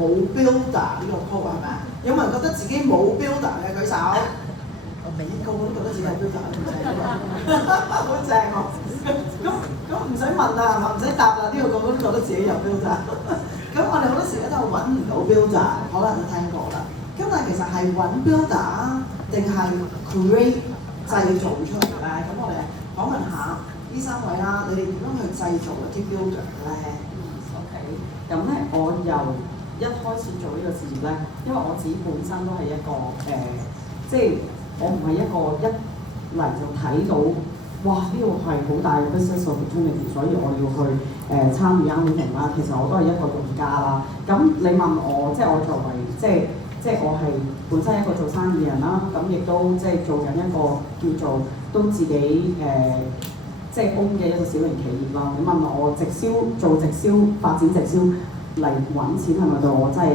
冇 builder 呢個 code 係咪啊？有冇人覺得自己冇 builder 嘅舉手？個個都覺得自己有 builder， 好正喎！咁唔使問啦，係嘛？唔使答啦，呢個個個都覺得自己有 builder。咁我哋好多時咧都係揾唔到 builder， 可能都聽過啦。咁但係其實係揾 builder 定係 create 製造出嚟咧？咁我哋訪問下呢三位啦，你哋點樣去製造一啲 builder 咧？OK， 咁咧我由一開始做呢個事業咧，因為我自己本身都係一個即係我唔係一個一嚟就睇到，哇！呢個係好大嘅 business opportunity， 所以我要去參與 marketing 啦。其實我都係一個用家啦。咁你問我，即係我作為即係我係本身一個做生意人啦，咁亦都即係做緊一個叫做都自己即係 own 嘅一個小型企業啦。你問我直銷做直銷發展直銷嚟揾錢係咪對我真係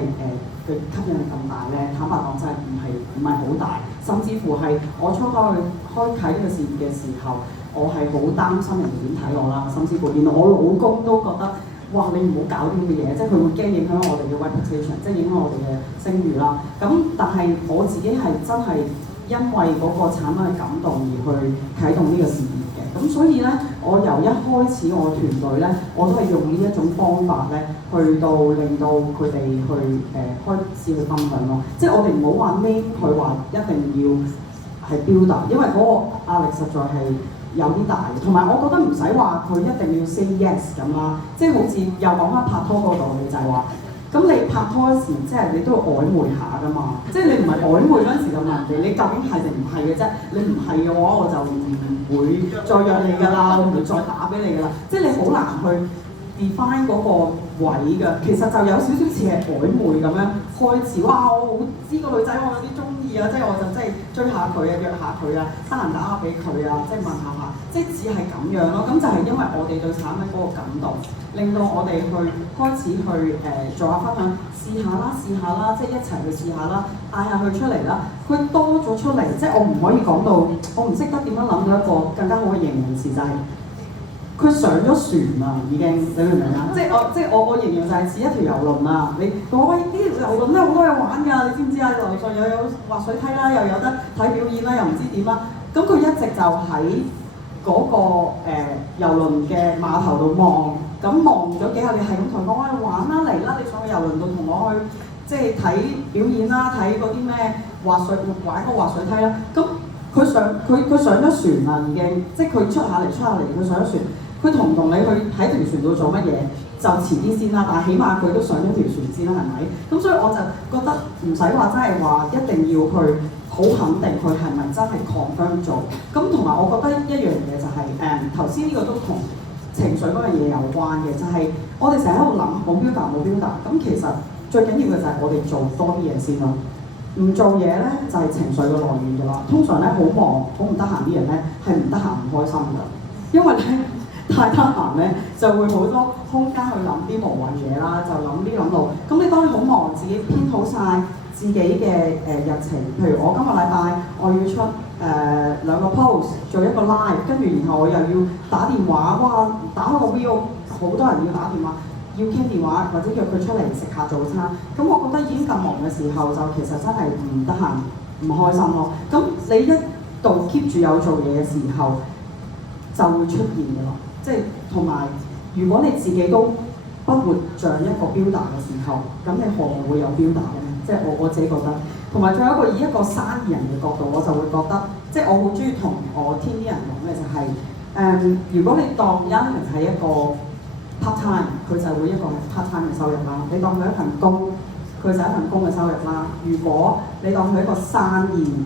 嘅吸引力咁大咧？坦白講真係唔係好大，甚至乎係我初初去開啓呢個事業嘅時候，我係好擔心人哋點睇我啦，甚至乎連我老公都覺得。哇！你唔好搞啲咁嘅嘢，即係佢會驚影響我哋嘅 reputation， 即係影響我哋嘅聲譽啦。咁但係我自己係真係因為嗰個產品嘅感動而去啟動呢個事業嘅。咁所以咧，我由一開始我團隊咧，我都係用呢一種方法咧，去到令到佢哋去開始去分享咯。即係我哋唔好話 name 佢話一定要係 builder， 因為嗰個壓力實在係有啲大，同埋我覺得唔使話佢一定要 say yes 咁啦，即係好似又講翻拍拖嗰個道理就係話，咁你拍拖嗰時即係你都要曖昧下噶嘛，即係你唔係曖昧嗰陣時就問人哋你究竟係定唔係嘅啫，你唔係嘅話我就唔會再約你㗎啦，我唔會再打俾你㗎啦，即係你好難去 define 嗰個位㗎，其實就有少少似係曖昧咁樣開始，哇！我好知個女仔我有啲中意啊，即係我就真係追下佢啊，約下佢啊，得閒打下俾佢啊，即係問下，即係只係咁樣咯。咁就係因為我哋對產品嗰個感動，令到我哋去開始去做下分享，試下啦，即係一齊去試下啦，嗌下佢出嚟啦。佢多咗出嚟，即係我唔可以講到，我唔識得點樣諗到一個更加好嘅形容詞就係、佢上咗船啦，已經，你明唔明啊？即係我形容就係似一條遊輪啊！你話喂，呢條遊輪咧好多嘢玩㗎，你知唔知啊？樓上又有滑水梯啦，又有得睇表演啦，又唔知點啦。咁佢一直就喺嗰個遊輪嘅碼頭度望，咁望咗幾下，你係咁同佢講話玩啦，嚟啦，你上去遊輪度同我去，即係睇表演啦，睇嗰啲咩玩個滑水梯啦。咁佢上咗船啦，已經，即係佢出下嚟，佢上咗船。佢同唔同你去喺條船度做乜嘢就遲啲先啦，但係起碼佢都上咗條船先啦，係咪？咁所以我就覺得唔使話真係話一定要去好肯定佢係咪真係 confirm 做。咁同埋我覺得一樣嘢就係頭先呢個都同情緒嗰樣嘢有關嘅，就係、我哋成日喺度諗冇 builder，咁其實最緊要嘅就係我哋做多啲嘢先咯。唔做嘢咧就係、情緒嘅來源㗎啦。通常咧好忙好唔得閒啲人咧係唔得閒唔開心㗎，因為咧。太得閒咧，就會好多空間去諗啲無謂嘢啦，就諗呢諗路。咁你當你好忙，自己編好晒自己嘅日程。譬如我今個禮拜我要出2個 post， 做一個 live， 跟住然後我又要打電話，哇！打開個 view， 好多人要打電話，要傾電話或者約佢出嚟食下早餐。咁我覺得已經咁忙嘅時候，就其實真係唔得閒，唔開心咯。咁你一度 keep 住有做嘢嘅時候，就會出現嘅咯。即係同埋，如果你自己都不活像一個 builder 嘅時候，咁你何會有 builder 嘅咧？即係我自己覺得。同埋仲有一個以一個生意人嘅角度，我就會覺得，即係我好中意同我 team 啲人講嘅就係、如果你當 Yann 係一個 part time， 佢就會一個 part time 嘅收入啦。你當佢一份工，佢就一份工嘅收入啦。如果你當佢一個生意，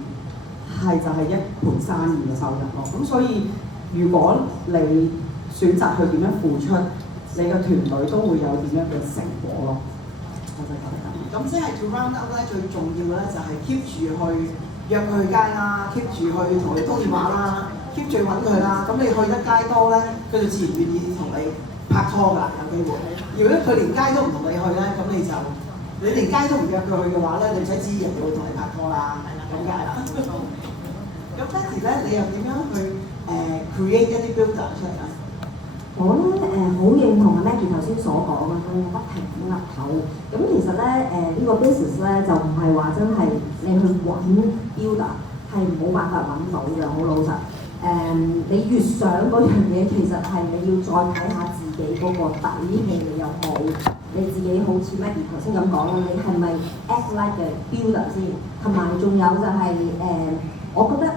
係就係一盤生意嘅收入咯。咁所以如果你選擇去點樣付出，你嘅團隊都會有點樣嘅成果咯。我就覺得咁即係 to round up 咧，最重要嘅咧就係 keep 住去約佢去街啦 ，keep 住去同佢通電話啦 ，keep 住揾佢啦。咁你去得街多咧，佢就自然願意同你拍拖㗎，有機會。如果佢連街都唔同你去咧，咁你連街都唔約佢去嘅話咧，你唔使知人哋會同你拍拖啦。咁梗係啦。咁 Maggie 咧，你又點樣去create 一啲 builder 出嚟啊？我咧好認同阿 Maggie 頭先所講嘅，佢不停咁岌頭。咁其實咧呢個 business 咧就唔係話真係你去揾 builder 係冇辦法揾到嘅，好老實。你越想嗰樣嘢，其實係你要再睇下自己嗰個底氣你有冇，你自己好似 Maggie 頭先咁講啦，你係咪 act like 嘅 builder 先？同埋仲有就係我覺得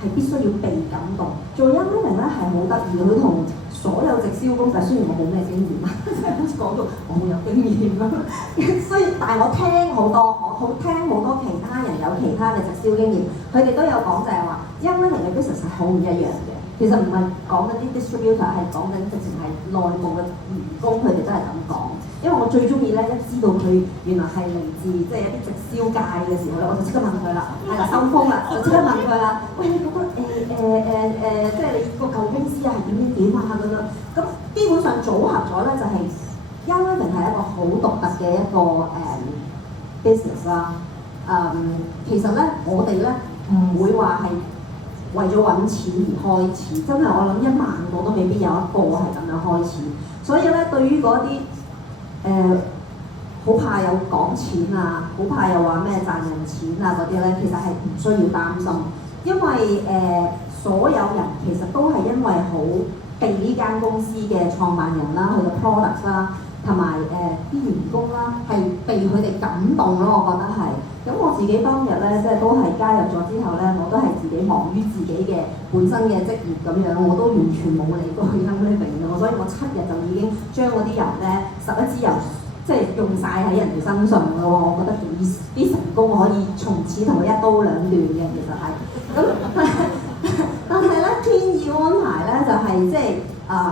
係必須要被感動。做音樂咧係好得意，佢同所有直銷公司，雖然我冇咩經驗啊，好似講到我好有經驗咁，但係我聽好多，聽好多其他人有其他嘅直銷經驗，佢哋都有講就係話，音樂嘅 business 係好唔一樣嘅。其實唔係講緊啲 distributor， 係講緊直情係內部嘅員工，佢哋真係咁講。因為我最中意咧，一知道佢原來係嚟自即係一啲直銷界嘅時候咧，我就即刻問佢啦，係啦收風啦，就即刻問佢啦，喂，你覺得即係你個舊公司係點啊咁樣？咁基本上組合咗咧就係 Young Living 係一個好獨特嘅一個business 啦。其實咧我哋咧唔會話係為咗揾錢而開始，真係我諗1萬個都未必有一個係咁樣開始。所以咧，對於嗰啲好怕有講錢啊，好怕又話咩賺人錢啊嗰啲咧，其實係唔需要擔心，因為所有人其實都係因為好被呢間公司嘅創辦人啦、佢嘅 product 啦，同埋啲員工啦，係被佢哋感動咯，我覺得係。咁我自己當日咧，即係都係加入咗之後咧，我都係自己忙於自己嘅本身嘅職業咁樣，我都完全冇理過去 Young Living 嘅，所以我7日就已經將嗰啲油咧11支油即係用晒喺人哋身上嘅喎，我覺得幾成功，可以從此同佢一刀兩斷嘅，其實係。咁但係咧天意安排咧就係即係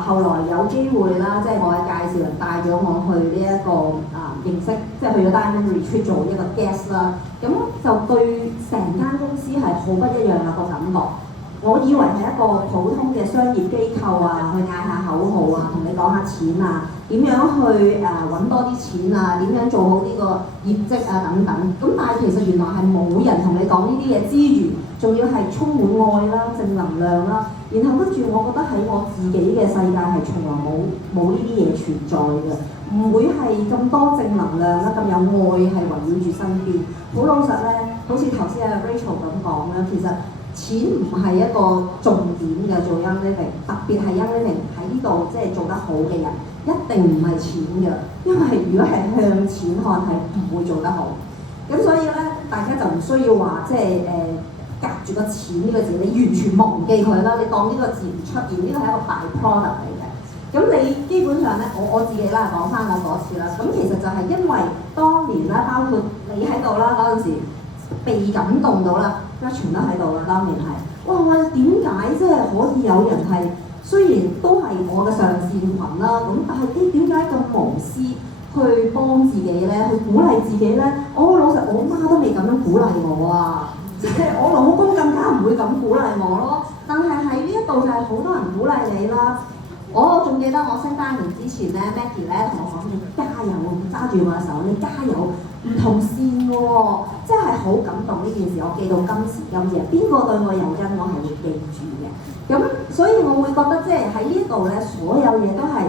後來有機會啦，即係我嘅介紹人帶咗我去呢一個認識，即係去咗 Diamond Retreat 做一個 guest 啦，咁就對成間公司係好不一樣啦個感覺。我以為係一個普通嘅商業機構啊，去嗌下口號啊，同你講下錢啊，點樣去揾多啲錢啊，點樣做好呢個業績啊等等。咁但係其實原來係冇人同你講呢啲嘢之餘，仲要係充滿愛啦、正能量啦。然後跟住我覺得喺我自己嘅世界係從來冇呢啲嘢存在嘅，唔會係咁多正能量啦、咁有愛係圍繞住身邊。好老實咧，好似頭先阿 Rachel 咁講啦，其實錢唔係一個重點嘅做 Young Living， 特別係 Young Living 喺呢度即係做得好嘅人，一定唔係錢嘅，因為如果係向錢看係唔會做得好。咁所以咧，大家就唔需要話即係隔住個錢呢個字，你完全忘記佢啦，你當呢個字唔出現，呢個係一個大 product 嚟嘅。咁你基本上咧，我自己啦講翻我嗰次啦，咁其實就係因為當年啦，包括你喺度啦嗰陣時，被感動到啦，全都喺度啦，當年係，哇！點解即係可以有人係雖然都係我嘅上線群啦，咁但係啲點解咁無私去幫自己咧，去鼓勵自己咧？我老實，我媽都未咁樣鼓勵我啊！即係我老公更加唔會咁鼓勵我咯。但係喺呢一度就係好多人鼓勵你啦。我仲記得我升單年之前咧 ，Maggie 咧同我講：你加油，揸住我嘅手，你加油，唔同線喎、哦，真係好感動呢件事。我記到今時今日，邊個對我有恩，我係會記住嘅。咁所以我會覺得即係喺呢度咧，所有嘢都係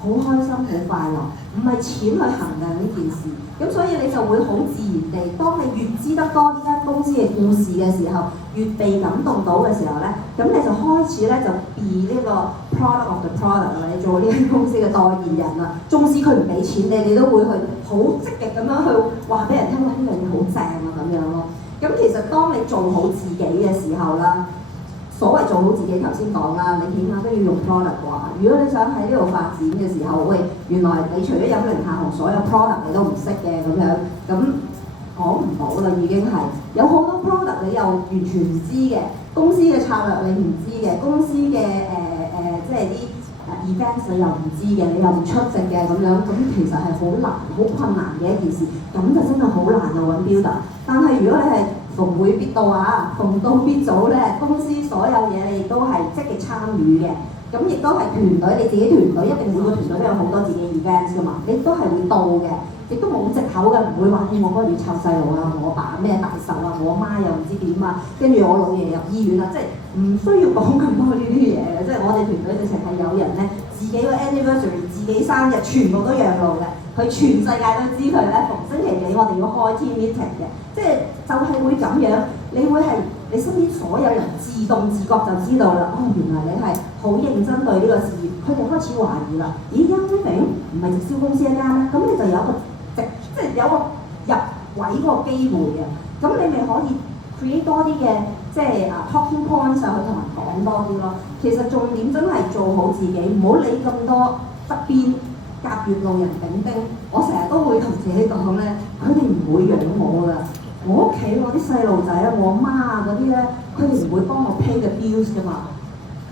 好開心、好快樂，唔係錢去衡量呢件事。咁所以你就會好自然地，當你越知得多呢間公司嘅故事嘅時候，越被感動到嘅時候咧，咁你就開始咧就 be 呢個 product of the product 啦，你做呢間公司嘅代言人啦。縱使佢唔俾錢你都會去好積極咁樣去話俾人聽，呢樣嘢好正啊咁樣咯。咁其實當你做好自己嘅時候啦，所謂做好自己，頭先講啦，你起碼都要用 product 啩。如果你想喺呢度發展嘅時候，喂，原來你除咗有零下行，所有 product 你都唔識嘅咁樣，咁講唔到啦，已經係有好多 product 你又完全唔知嘅，公司嘅策略你唔知嘅，公司嘅即係啲events 你又唔知嘅，你又唔出席嘅咁樣，咁其實係好難、好困難嘅一件事，咁就真係好難嘅揾 builder。但係如果你係逢會必到啊，逢到必早咧，公司所有嘢你亦都係積極參與嘅，咁亦都係團隊，你自己團隊一定每個團隊都有好多自己 events 噶嘛，你都係會到嘅，亦都冇藉口嘅，唔會話我嗰日要湊細路啊，我爸咩大壽啊，我媽又唔知點啊，跟住我老爺入醫院啊，即係唔需要講咁多呢啲嘢嘅，即係我哋團隊直情係有人咧自自己個 anniversary、自己生日全部都讓路嘅，佢全世界都知佢咧逢星期幾我哋要開 team meeting 嘅，即係就係會咁樣，你會係你身邊所有人自動自覺就知道啦。哦，原來你係好認真對呢個事業，佢哋開始懷疑啦。咦，Young 唔係直銷公司一間咩？咁你就有一個即係有個入位個機會嘅，咁你咪可以 create 多啲嘅即係talking points 上去同人講多啲咯。其實重點真係做好自己，唔好理咁多側邊甲乙路人丙丁。我成日都會同自己講咧，佢哋唔會養我㗎。我屋企我啲細路仔啊，我媽啊嗰啲咧，佢哋唔會幫我 pay 嘅 bills 㗎嘛，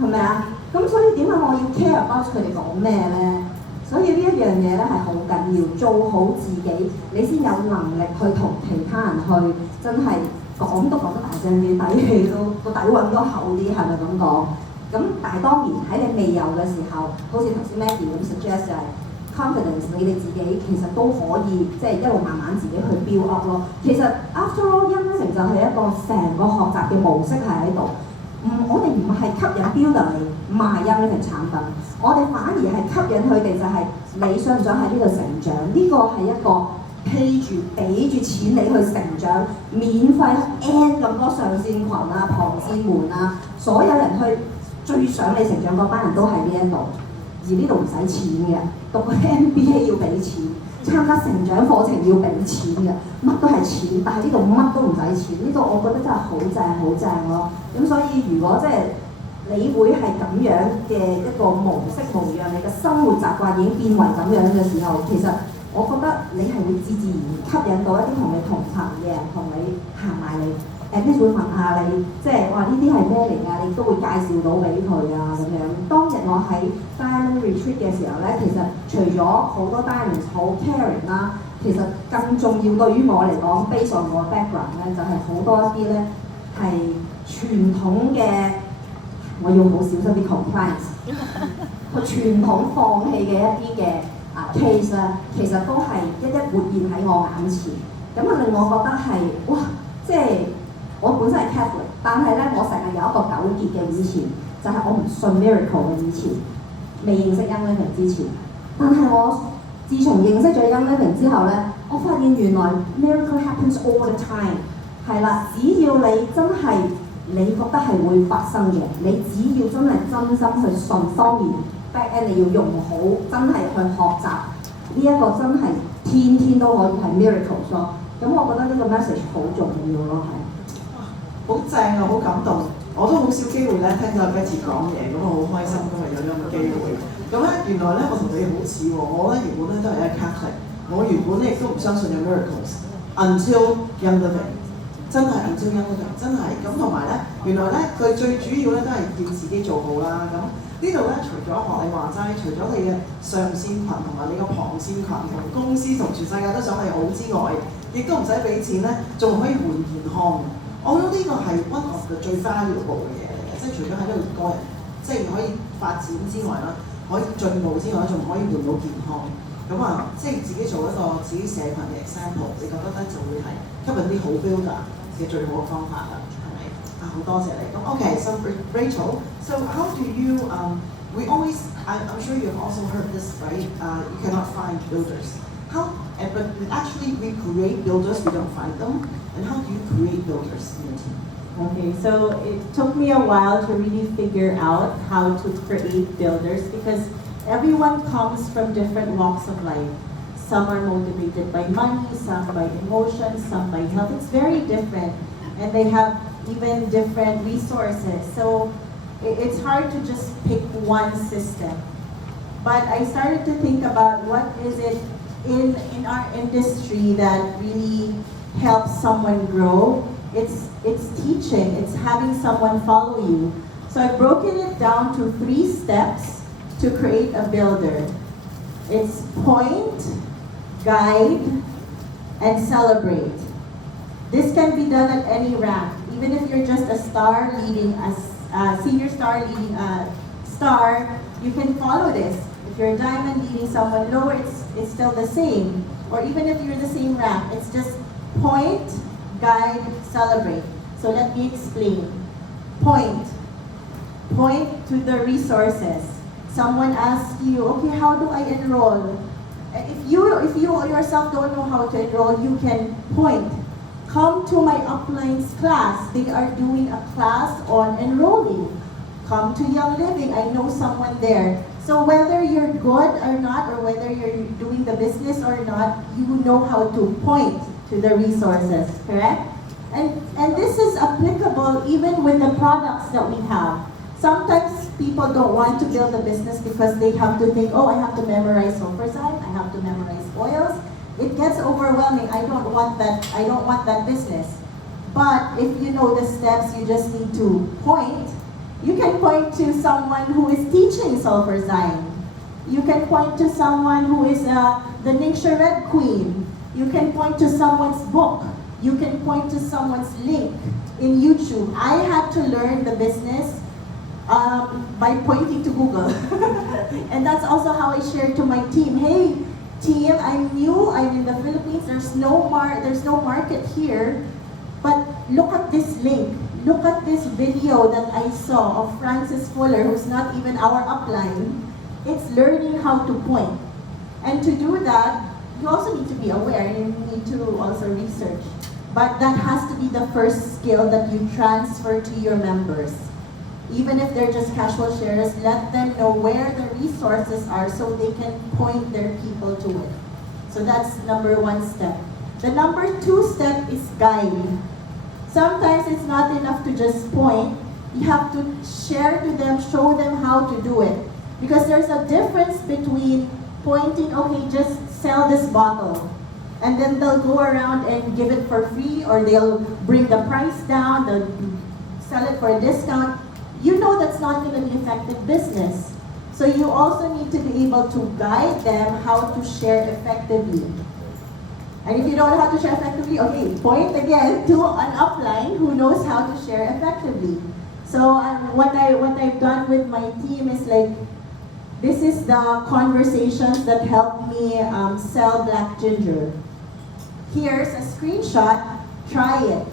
係咪啊？咁所以點解我要 care about 佢哋講咩咧？所以呢一樣嘢咧係好緊要，做好自己，你先有能力去同其他人去真係講都講得大聲啲，底氣都個底韻都厚啲，係咪咁講？咁但係當然喺你未有嘅時候，好似頭先 Maggie 咁 suggest 就係 confidence， 你哋自己其實都可以即係一路慢慢自己去 build up 咯。其實 after all， 因為就係一個成個學習嘅模式係喺度。我哋唔係吸引 builder 嚟賣因呢份產品，我哋反而係吸引佢哋就係你想唔想喺呢度成長？呢個係一個俾住錢你去成長，免費 add 咁多上線群啊、旁線門啊，所有人去最想你成長嗰班人都喺呢一度，而呢度唔使錢嘅，讀個 MBA 要俾錢。參加成長課程要俾錢嘅，乜都係錢，但係呢度乜都唔使錢，呢度我覺得真係好正好正咯。咁所以如果即係你會係咁樣嘅一個模式模樣，你嘅生活習慣已經變為咁樣嘅時候，其實我覺得你係會自然吸引到一啲同你同層嘅人同你行埋嚟。誒，啲會問下你，即係話呢啲係咩嚟㗎？你都會介紹到俾佢啊咁樣。當日我喺 Diamond Retreat 嘅時候咧，其實除咗好多 Diamonds 好 caring 啦，其實更重要對於我嚟講 ，based on 我 background 咧，就係好多一啲咧係傳統嘅，我要好小心啲 compliance， 佢傳統放棄嘅一啲嘅case 咧，其實都係一一活現喺我眼前，咁啊令我覺得係哇，即係。我本身係 Catholic， 但係咧我成日有一個糾結嘅以前，就係、是、我唔信 miracle 嘅以前，未認識 Young Living 之前。但係我自從認識咗 Young Living 之後咧，我發現原來 miracle happens all the time。係啦，只要你真係你覺得係會發生嘅，你只要真係真心去信，當然 back end 你要用好，真係去學習呢一個真係天天都可以係 miracle 咯。咁我覺得呢個 message 好重要咯，係。好正啊！好感動，我都好少機會咧聽到 Betty 講嘢，咁我好開心今日有呢咁嘅機會。咁咧原來咧我同你好似喎，我咧原本咧都係一個 Catholic， 我原本咧亦都唔相信有 miracles，until Young Living， 真係 until Young Living， 真係咁同埋咧，原來咧佢最主要咧都係叫自己做好啦。咁呢度咧除咗學你話齋，除咗你嘅上線群同埋你個旁線群同公司同全世界都想你好之外，亦都唔使俾錢咧，仲可以換健康。我覺得呢個係 one of the 最 valuable 嘅嘢嚟嘅，即係除咗喺呢度個人即係可以發展之外啦，可以進步之外，仲可以換到健康。咁啊，即係自己做一個自己社群嘅 example， 你覺得咧就會係吸引啲好 builder 嘅最好嘅方法啦，係咪？啊，好多謝你。咁 OK，so Rachel，so how do you we always I'm sure you've also heard this right? You cannot find builders. But actually we create builders, we don't find them. And how do you create builders in your team? Okay, so it took me a while to really figure out how to create builders because everyone comes from different walks of life. Some are motivated by money, some by emotions, some by health. It's very different, and they have even different resources. So it's hard to just pick one system. But I started to think about what is it in our industry that really helps someone grow. It's teaching, it's having someone follow you. So I've broken it down to 3 steps to create a builder. It's point, guide, and celebrate. This can be done at any rank. Even if you're just a star leading a senior star leading a star, you can follow this. If you're a diamond leading someone lower, it's still the same. Or even if you're the same rank, it's just point, guide, celebrate. So let me explain. Point to the resources. Someone asks you, okay, how do I enroll? If you yourself don't know how to enroll, you can point. Come to my uplines class. They are doing a class on enrolling. Come to Young Living. I know someone there. So whether you're good or not, or whether you're doing the business or not, you know how to point to the resources, correct? And this is applicable even with the products that we have. Sometimes people don't want to build a business because they have to think, oh, I have to memorize sulfurzyme, I have to memorize oils. It gets overwhelming. I don't want that business. But if you know the steps, you just need to point. You can point to someone who is teaching sulfurzyme. You can point to someone who is the Ningxia Red Queen. You can point to someone's book. You can point to someone's link in YouTube. I had to learn the business by pointing to Google. And that's also how I shared to my team. Hey, team, I'm new, I'm in the Philippines, there's no market here, but look at this link. Look at this video that I saw of Francis Fuller, who's not even our upline. It's learning how to point. And to do that, you also need to be aware, and you need to also research. But that has to be the first skill that you transfer to your members. Even if they're just casual sharers, let them know where the resources are so they can point their people to it. So that's number one step. The number two step is guide. Sometimes it's not enough to just point. You have to share to them, show them how to do it. Because there's a difference between pointing, okay, just sell this bottle. And then they'll go around and give it for free, or they'll bring the price down, they'll sell it for a discount. You know that's not going to be effective business. So you also need to be able to guide them how to share effectively. And if you don't know how to share effectively, okay, point again to an upline who knows how to share effectively. So what I've done with my team is like, this is the conversations that help me sell black ginger. Here's a screenshot, try it.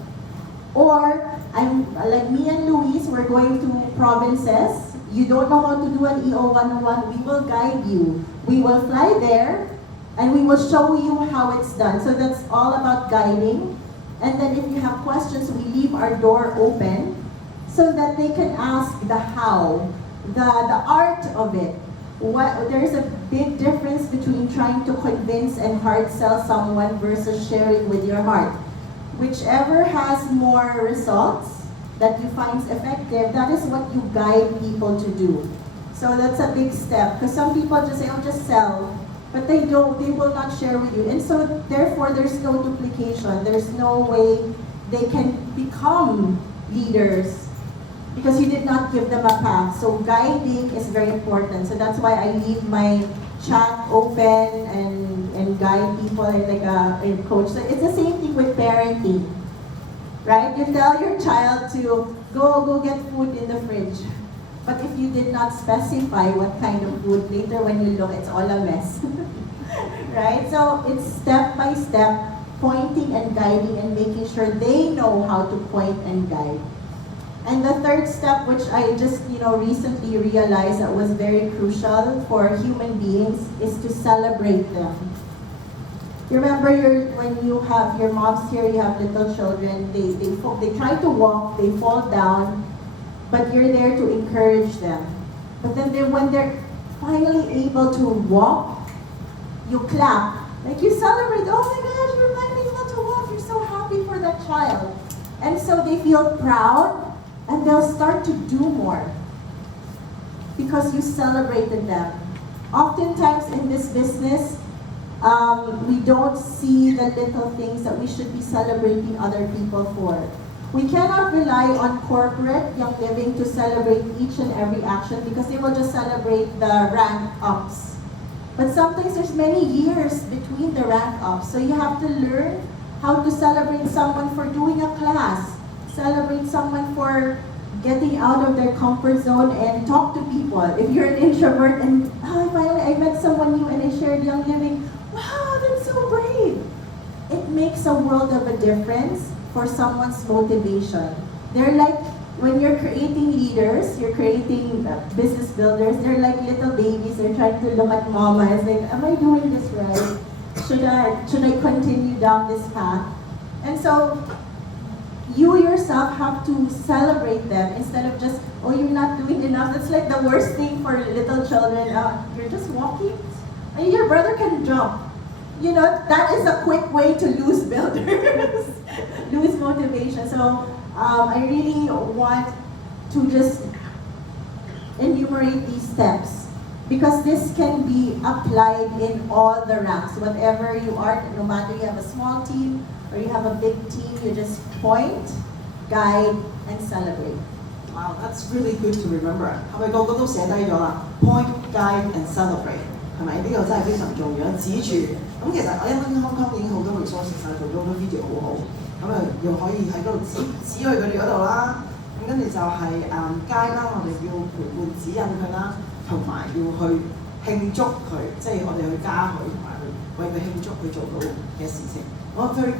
Or, I'm like me and Luis, we're going to provinces. You don't know how to do an EO 101, we will guide you. We will fly there, and we will show you how it's done. So that's all about guiding. And then if you have questions, we leave our door open so that they can ask the how, the art of it. There's a big difference between trying to convince and hard sell someone versus sharing with your heart. Whichever has more results that you find effective, that is what you guide people to do. So that's a big step, because some people just say, oh, just sell, but they will not share with you. And so therefore, there's no duplication. There's no way they can become leaders because you did not give them a path. So guiding is very important. So that's why I leave my chat open and guide people like a coach. So it's the same thing with parenting, right? You tell your child to go get food in the fridge. But if you did not specify what kind of food, later when you look, it's all a mess. Right? So it's step by step, pointing and guiding and making sure they know how to point and guide. And the third step, which I just recently realized that was very crucial for human beings, is to celebrate them. You remember when you have your moms here, you have little children, they try to walk, they fall down, but you're there to encourage them. But then when they're finally able to walk, you clap. Like you celebrate, oh my gosh, you're finally able to walk, you're so happy for that child. And so they feel proud, and they'll start to do more because you celebrated them. Oftentimes in this business, we don't see the little things that we should be celebrating other people for. We cannot rely on corporate Young Living to celebrate each and every action because they will just celebrate the rank ups. But sometimes there's many years between the rank ups, so you have to learn how to celebrate someone for doing a class, celebrate someone for getting out of their comfort zone and talk to people. If you're an introvert and finally I met someone new and I shared Young Living, wow, that's so brave. It makes a world of a difference for someone's motivation. They're like when you're creating leaders, you're creating business builders, they're like little babies. They're trying to look at mama and say, am I doing this right? Should I continue down this path? And so you yourself have to celebrate them instead of just, oh, you're not doing enough. That's like the worst thing for little children. You're just walking. And your brother can jump. You know, that is a quick way to lose builders, lose motivation. So I really want to just enumerate these steps because this can be applied in all the ranks. Whatever you are, no matter you have a small team or you have a big team, you just point, guide, and celebrate. Wow, that's really good to remember. 係咪個個都寫低咗啦 ？Point, guide and celebrate 係咪？呢個真係非常重要。指住咁其實我因為香港已經好多 resources 啦，做咗好多 video 好好，咁啊又可以喺嗰度指去佢哋嗰度啦。咁跟住就係guide啦，我哋要陪伴指引佢啦，同埋要去慶祝佢，即係我哋去加佢同埋去為佢慶祝佢做到嘅事情。我 very